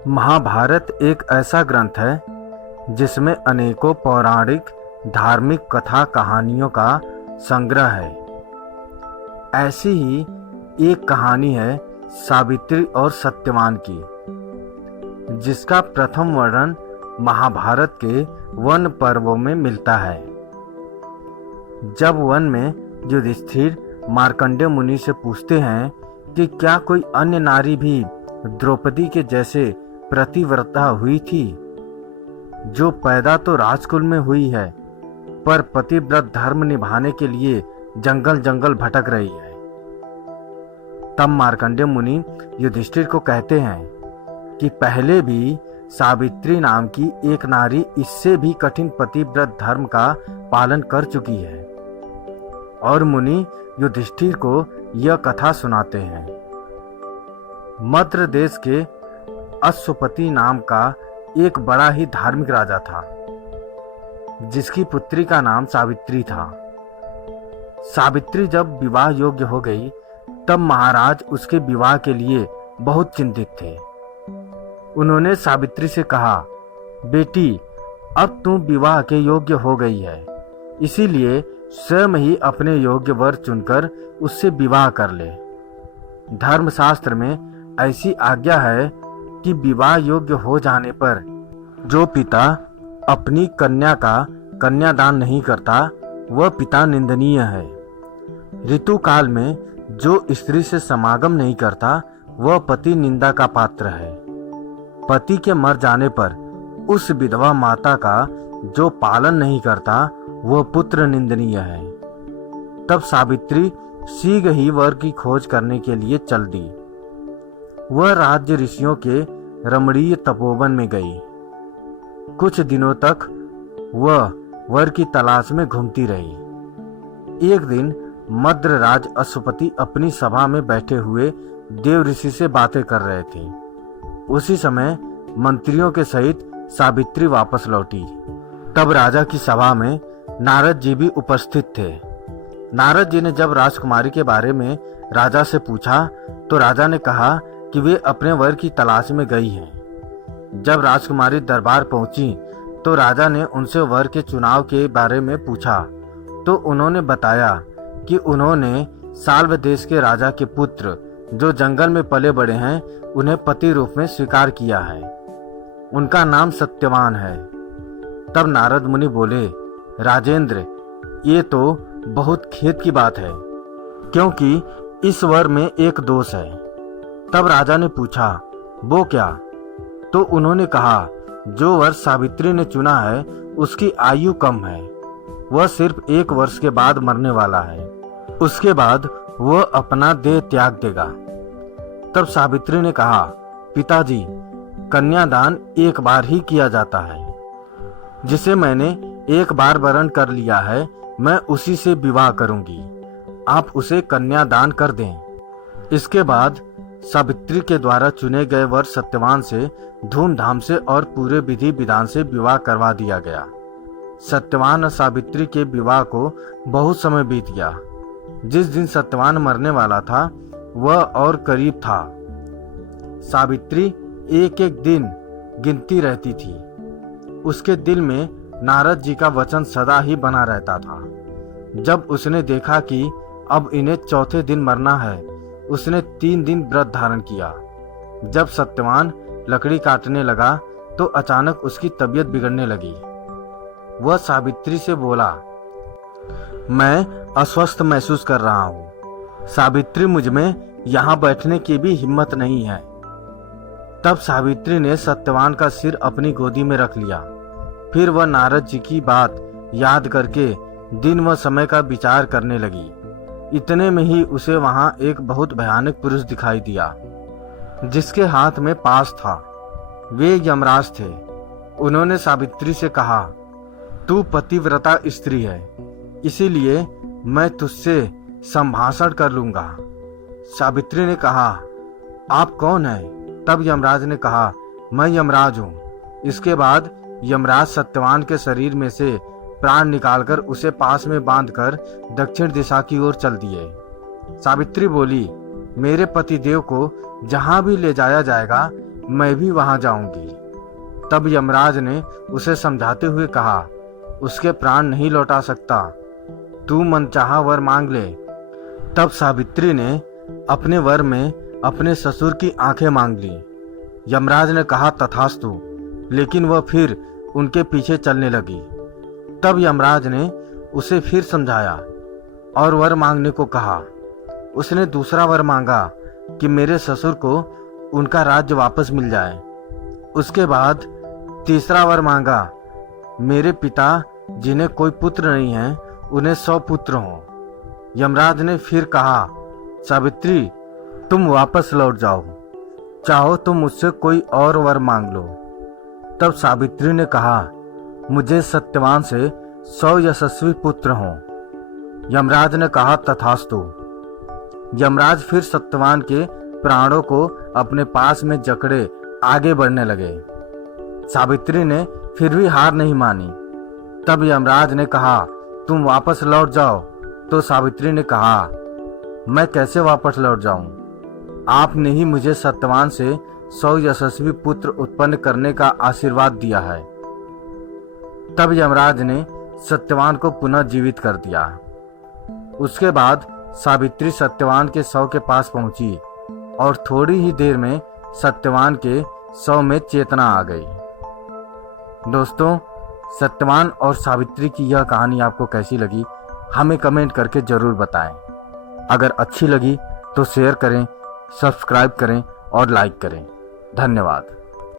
महाभारत एक ऐसा ग्रंथ है जिसमें अनेकों पौराणिक धार्मिक कथा कहानियों का संग्रह है। ऐसी ही एक कहानी है सावित्री और सत्यवान की, जिसका प्रथम वर्णन महाभारत के वन पर्वों में मिलता है। जब वन में युधिष्ठिर मार्कंडेय मुनि से पूछते हैं कि क्या कोई अन्य नारी भी द्रौपदी के जैसे प्रतिव्रता हुई थी, जो पैदा तो राजकुल में हुई है पर पतिव्रत धर्म निभाने के लिए जंगल जंगल भटक रही है। तब मार्कंडेय मुनि युधिष्ठिर को कहते हैं कि पहले भी सावित्री नाम की एक नारी इससे भी कठिन पतिव्रत धर्म का पालन कर चुकी है। और मुनि युधिष्ठिर को यह कथा सुनाते हैं। मद्र देश के अश्वपति नाम का एक बड़ा ही धार्मिक राजा था, जिसकी पुत्री का नाम सावित्री था। सावित्री जब विवाह योग्य हो गई, तब महाराज उसके विवाह के लिए बहुत चिंतित थे। उन्होंने सावित्री से कहा, बेटी, अब तू विवाह के योग्य हो गई है, इसीलिए स्वयं ही अपने योग्य वर चुनकर उससे विवाह कर ले। धर्मशास्त्र में ऐसी आज्ञा है कि विवाह योग्य हो जाने पर जो पिता अपनी कन्या का कन्यादान नहीं करता, वह पिता निंदनीय है। ऋतु काल में जो स्त्री से समागम नहीं करता, वह पति निंदा का पात्र है। पति के मर जाने पर उस विधवा माता का जो पालन नहीं करता, वह पुत्र निंदनीय है। तब सावित्री शीघ्र ही वर की खोज करने के लिए चल दी। वह राज्य ऋषियों के रमणीय तपोवन में गई। कुछ दिनों तक वह वर की तलाश में घूमती रही। एक दिन मद्रराज अश्वपति अपनी सभा में बैठे हुए देव ऋषि से बातें कर रहे थे। उसी समय मंत्रियों के सहित सावित्री वापस लौटी। तब राजा की सभा में नारद जी भी उपस्थित थे। नारद जी ने जब राजकुमारी के बारे में राजा से पूछा, तो राजा ने कहा कि वे अपने वर की तलाश में गई हैं। जब राजकुमारी दरबार पहुंची, तो राजा ने उनसे वर के चुनाव के बारे में पूछा, तो उन्होंने बताया कि उन्होंने साल्व देश के राजा के पुत्र, जो जंगल में पले बड़े हैं, उन्हें पति रूप में स्वीकार किया है। उनका नाम सत्यवान है। तब नारद मुनि बोले, राजेंद्र, ये तो बहुत खेद की बात है, क्योंकि इस वर में एक दोष है। तब राजा ने पूछा, वो क्या? तो उन्होंने कहा, जो वर सावित्री ने चुना है, उसकी आयु कम है। वह सिर्फ 1 वर्ष के बाद मरने वाला है। उसके बाद वह अपना देह त्याग देगा। तब सावित्री ने कहा, पिताजी, कन्यादान एक बार ही किया जाता है। जिसे मैंने एक बार वरण कर लिया है, मैं उसी से विवाह करूंगी। आप उसे कन्यादान कर दें। इसके बाद सावित्री के द्वारा चुने गए वर सत्यवान से धूमधाम से और पूरे विधि विधान से विवाह करवा दिया गया। सत्यवान और सावित्री के विवाह को बहुत समय बीत गया। जिस दिन सत्यवान मरने वाला था, वह और करीब था। सावित्री एक एक दिन गिनती रहती थी। उसके दिल में नारद जी का वचन सदा ही बना रहता था। जब उसने देखा कि अब इन्हें चौथे दिन मरना है, उसने 3 दिन व्रत धारण किया। जब सत्यवान लकड़ी काटने लगा, तो अचानक उसकी तबीयत बिगड़ने लगी। वह सावित्री से बोला, मैं अस्वस्थ महसूस कर रहा हूँ। सावित्री, मुझ में यहाँ बैठने की भी हिम्मत नहीं है। तब सावित्री ने सत्यवान का सिर अपनी गोदी में रख लिया। फिर वह नारद जी की बात याद करके दिन व समय का विचार करने लगी। इतने में ही उसे वहां एक बहुत भयानक पुरुष दिखाई दिया, जिसके हाथ में पास था। वे यमराज थे। उन्होंने सावित्री से कहा, तू पतिव्रता स्त्री है, इसीलिए मैं तुझसे संभाषण कर लूंगा। सावित्री ने कहा, आप कौन हैं? तब यमराज ने कहा, मैं यमराज हूँ। इसके बाद यमराज सत्यवान के शरीर में से प्राण निकालकर उसे पास में बांधकर दक्षिण दिशा की ओर चल दिए। सावित्री बोली, मेरे पतिदेव को जहां भी ले जाया जाएगा, मैं भी वहां जाऊंगी। तब यमराज ने उसे समझाते हुए कहा, उसके प्राण नहीं लौटा सकता, तू मनचाहा वर मांग ले। तब सावित्री ने अपने वर में अपने ससुर की आंखें मांग ली। यमराज ने कहा, तथास्तु, लेकिन वह फिर उनके पीछे चलने लगी। तब यमराज ने उसे फिर समझाया और वर मांगने को कहा। उसने दूसरा वर मांगा कि मेरे ससुर को उनका राज्य वापस मिल जाए। उसके बाद तीसरा वर मांगा, मेरे पिता जिन्हें कोई पुत्र नहीं है उन्हें 100 पुत्र हों। यमराज ने फिर कहा, सावित्री, तुम वापस लौट जाओ, चाहो तो मुझसे कोई और वर मांग लो। तब सावित्री ने कहा, मुझे सत्यवान से 100 यशस्वी पुत्र हों। यमराज ने कहा, तथास्तु। यमराज फिर सत्यवान के प्राणों को अपने पास में जकड़े आगे बढ़ने लगे। सावित्री ने फिर भी हार नहीं मानी। तब यमराज ने कहा, तुम वापस लौट जाओ। तो सावित्री ने कहा, मैं कैसे वापस लौट जाऊं? आपने ही मुझे सत्यवान से 100 यशस्वी पुत्र उत्पन्न करने का आशीर्वाद दिया है। तब यमराज ने सत्यवान को पुनः जीवित कर दिया। उसके बाद सावित्री सत्यवान के शव के पास पहुंची और थोड़ी ही देर में सत्यवान के शव में चेतना आ गई। दोस्तों, सत्यवान और सावित्री की यह कहानी आपको कैसी लगी हमें कमेंट करके जरूर बताएं। अगर अच्छी लगी तो शेयर करें, सब्सक्राइब करें और लाइक करें। धन्यवाद।